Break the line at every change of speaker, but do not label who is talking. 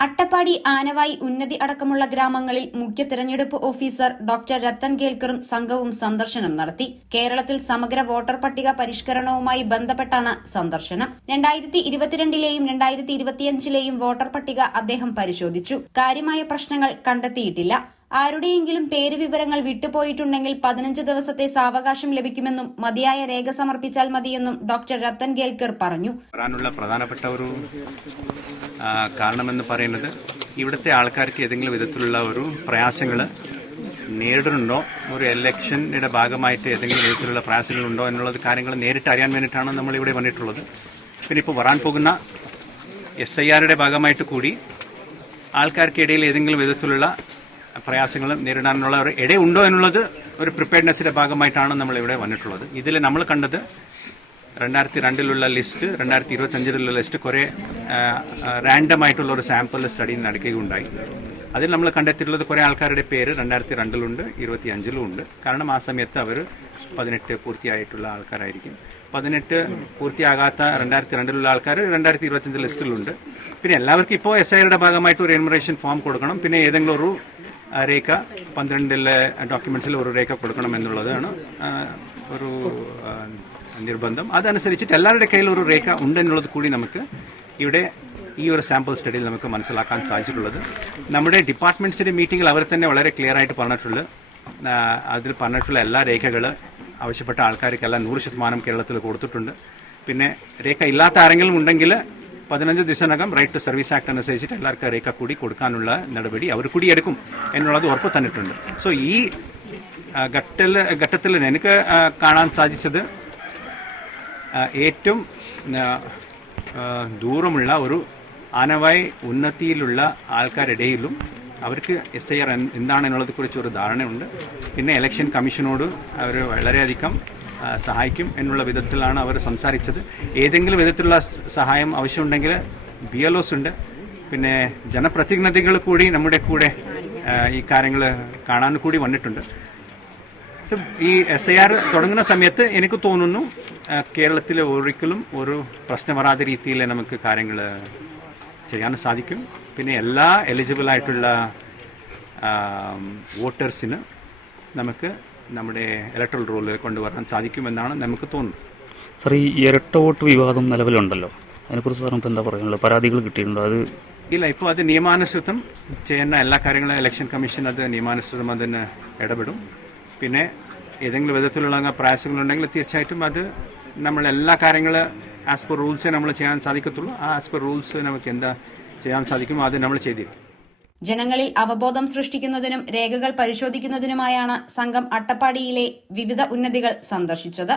അട്ടപ്പാടി ആനവായി ഉന്നതി അടക്കമുള്ള ഗ്രാമങ്ങളിൽ മുഖ്യ തെരഞ്ഞെടുപ്പ് ഓഫീസർ ഡോക്ടർ രത്തൻ കേൽക്കറും സംഘവും സന്ദർശനം നടത്തി. കേരളത്തിൽ സമഗ്ര വോട്ടർ പട്ടിക പരിഷ്കരണവുമായി ബന്ധപ്പെട്ടാണ് സന്ദർശനം. രണ്ടായിരത്തി ഇരുപത്തിരണ്ടിലെയും രണ്ടായിരത്തി ഇരുപത്തിയഞ്ചിലെയും വോട്ടർ പട്ടിക അദ്ദേഹം പരിശോധിച്ചു. കാര്യമായ പ്രശ്നങ്ങൾ കണ്ടെത്തിയിട്ടില്ല. ആരുടെയെങ്കിലും പേര് വിവരങ്ങൾ വിട്ടുപോയിട്ടുണ്ടെങ്കിൽ പതിനഞ്ച് ദിവസത്തെ സാവകാശം ലഭിക്കുമെന്നും മതിയായ രേഖ സമർപ്പിച്ചാൽ മതിയെന്നും ഡോക്ടർ രത്തൻ ഗേൽക്കർ പറഞ്ഞു.
വരാനുള്ള പ്രധാനപ്പെട്ട ഒരു കാരണമെന്ന് പറയുന്നത് ഇവിടുത്തെ ആൾക്കാർക്ക് ഏതെങ്കിലും വിധത്തിലുള്ള ഒരു പ്രയാസങ്ങൾ നേരിടുന്നുണ്ടോ? ഒരു ഇലക്ഷന്റെ ഭാഗമായിട്ട് ഏതെങ്കിലും വിധത്തിലുള്ള പ്രയാസങ്ങളുണ്ടോ എന്നുള്ളത് കാര്യങ്ങൾ നേരിട്ട് അറിയാൻ വേണ്ടിയിട്ടാണ് നമ്മൾ ഇവിടെ വന്നിട്ടുള്ളത്. പിന്നെ ഇപ്പോൾ വരാൻ പോകുന്ന എസ് ഐ ആറുടെ ഭാഗമായിട്ട് കൂടി ആൾക്കാർക്കിടയിൽ ഏതെങ്കിലും വിധത്തിലുള്ള പ്രയാസങ്ങൾ നേരിടാനുള്ള ഒരു ഇടയുണ്ടോ എന്നുള്ളത് ഒരു പ്രിപ്പയർനെസ്സിന്റെ ഭാഗമായിട്ടാണ് നമ്മൾ ഇവിടെ വന്നിട്ടുള്ളത്. ഇതിൽ നമ്മൾ കണ്ടത് രണ്ടായിരത്തി രണ്ടിലുള്ള ലിസ്റ്റ് രണ്ടായിരത്തി ഇരുപത്തി അഞ്ചിലുള്ള ലിസ്റ്റ് കുറെ റാൻഡം ആയിട്ടുള്ള ഒരു സാമ്പിൾ സ്റ്റഡി നടക്കുകയുണ്ടായി. അതിൽ നമ്മൾ കണ്ടെത്തിയിട്ടുള്ളത് കുറെ ആൾക്കാരുടെ പേര് രണ്ടായിരത്തി രണ്ടിലുണ്ട് ഇരുപത്തി അഞ്ചിലും ഉണ്ട് കാരണം ആ സമയത്ത് അവർ പതിനെട്ട് പൂർത്തിയായിട്ടുള്ള ആൾക്കാരായിരിക്കും. പതിനെട്ട് പൂർത്തിയാകാത്ത രണ്ടായിരത്തി രണ്ടിലുള്ള ആൾക്കാർ രണ്ടായിരത്തി ഇരുപത്തിയഞ്ച് ലിസ്റ്റിലുണ്ട് പിന്നെ എല്ലാവർക്കും ഇപ്പോൾ എസ് ഐയുടെ ഭാഗമായിട്ട് ഒരു എൻമറേഷൻ ഫോം കൊടുക്കണം. പിന്നെ ഏതെങ്കിലും ഒരു ആ, രേഖ പന്ത്രണ്ടിലെ ഡോക്യുമെന്റ്സിൽ ഒരു രേഖ കൊടുക്കണം എന്നുള്ളതാണ് ഒരു നിർബന്ധം. അതനുസരിച്ചിട്ട് എല്ലാവരുടെ കയ്യിൽ ഒരു രേഖ ഉണ്ടെന്നുള്ളത് കൂടി നമുക്ക് ഇവിടെ ഈ ഒരു സാമ്പിൾ സ്റ്റഡിയിൽ നമുക്ക് മനസ്സിലാക്കാൻ സാധിച്ചിട്ടുള്ളത്. നമ്മുടെ ഡിപ്പാർട്ട്മെന്റ്സിന്റെ മീറ്റിംഗിൽ അവർ തന്നെ വളരെ ക്ലിയർ ആയിട്ട് പറഞ്ഞിട്ടുള്ളത് അതിൽ പറഞ്ഞിട്ടുള്ള എല്ലാ രേഖകൾ ആവശ്യപ്പെട്ട ആൾക്കാർക്കെല്ലാം നൂറ് ശതമാനം കേരളത്തിൽ കൊടുത്തിട്ടുണ്ട്. പിന്നെ രേഖ ഇല്ലാത്ത ആരെങ്കിലും ഉണ്ടെങ്കിൽ പതിനഞ്ച് ദിവസത്തിനകം റൈറ്റ് ടു സർവീസ് ആക്ട് അനുസരിച്ചിട്ട് എല്ലാവർക്കും രേഖ കൂടി കൊടുക്കാനുള്ള നടപടി അവർ കൂടി എടുക്കും എന്നുള്ളത് ഉറപ്പ് തന്നിട്ടുണ്ട്. സോ ഈ ഘട്ടത്തിൽ ഘട്ടത്തിൽ എനിക്ക് കാണാൻ സാധിച്ചത് ഏറ്റവും ദൂരമുള്ള ഒരു ആനവായി ഉന്നതിയിലുള്ള ആൾക്കാരിടയിലും അവർക്ക് എസ് ഐ ആർ എന്താണെന്നുള്ളതിനെ കുറിച്ച് ഒരു ധാരണയുണ്ട്. പിന്നെ ഇലക്ഷൻ കമ്മീഷനോട് അവർ വളരെയധികം സഹായിക്കും എന്നുള്ള വിധത്തിലാണ് അവർ സംസാരിച്ചത്. ഏതെങ്കിലും വിധത്തിലുള്ള സഹായം ആവശ്യമുണ്ടെങ്കിൽ ബി എൽ ഒസ് ഉണ്ട്. പിന്നെ ജനപ്രതിനിധികൾ കൂടി നമ്മുടെ കൂടെ ഈ കാര്യങ്ങൾ കാണാൻ കൂടി വന്നിട്ടുണ്ട്. ഈ എസ് ഐ ആർ തുടങ്ങുന്ന സമയത്ത് എനിക്ക് തോന്നുന്നു കേരളത്തിൽ ഒരിക്കലും ഒരു പ്രശ്നം വരാത്ത രീതിയിൽ നമുക്ക് കാര്യങ്ങൾ ചെയ്യാൻ സാധിക്കും. പിന്നെ എല്ലാ എലിജിബിൾ ആയിട്ടുള്ള വോട്ടേഴ്സിന് നമുക്ക് നമ്മുടെ ഇലക്ട്രൽ റോളിൽ കൊണ്ടുവരാൻ സാധിക്കുമെന്നാണ് നമുക്ക് തോന്നുന്നത്.
സാർ ഈ ഇരട്ട വോട്ട് വിവാദം നിലവിലുണ്ടല്ലോ. അതിനെക്കുറിച്ച് സാർ ഇപ്പം എന്താ പറയാനുള്ളത്? പരാതികൾ കിട്ടിയിട്ടുണ്ടോ? അത്
ഇല്ല ഇപ്പോൾ അത് നിയമാനുസൃതം ചെയ്യുന്ന എല്ലാ കാര്യങ്ങളും ഇലക്ഷൻ കമ്മീഷൻ അത് നിയമാനുസൃതം അതിന് ഇടപെടും. പിന്നെ ഏതെങ്കിലും വിധത്തിലുള്ള പ്രയാസങ്ങളുണ്ടെങ്കിൽ തീർച്ചയായിട്ടും അത് നമ്മൾ എല്ലാ കാര്യങ്ങൾ ആസ് പെർ റൂൾസേ നമ്മൾ ചെയ്യാൻ സാധിക്കത്തുള്ളൂ. ആ ആസ് പെർ റൂൾസ് നമുക്ക് എന്താ ചെയ്യാൻ സാധിക്കുമോ അത് നമ്മൾ ചെയ്തിരിക്കും.
ജനങ്ങളിൽ അവബോധം സൃഷ്ടിക്കുന്നതിനും രേഖകൾ പരിശോധിക്കുന്നതിനുമായാണ് സംഘം അട്ടപ്പാടിയിലെ വിവിധ ഉന്നതികൾ സന്ദർശിച്ചത്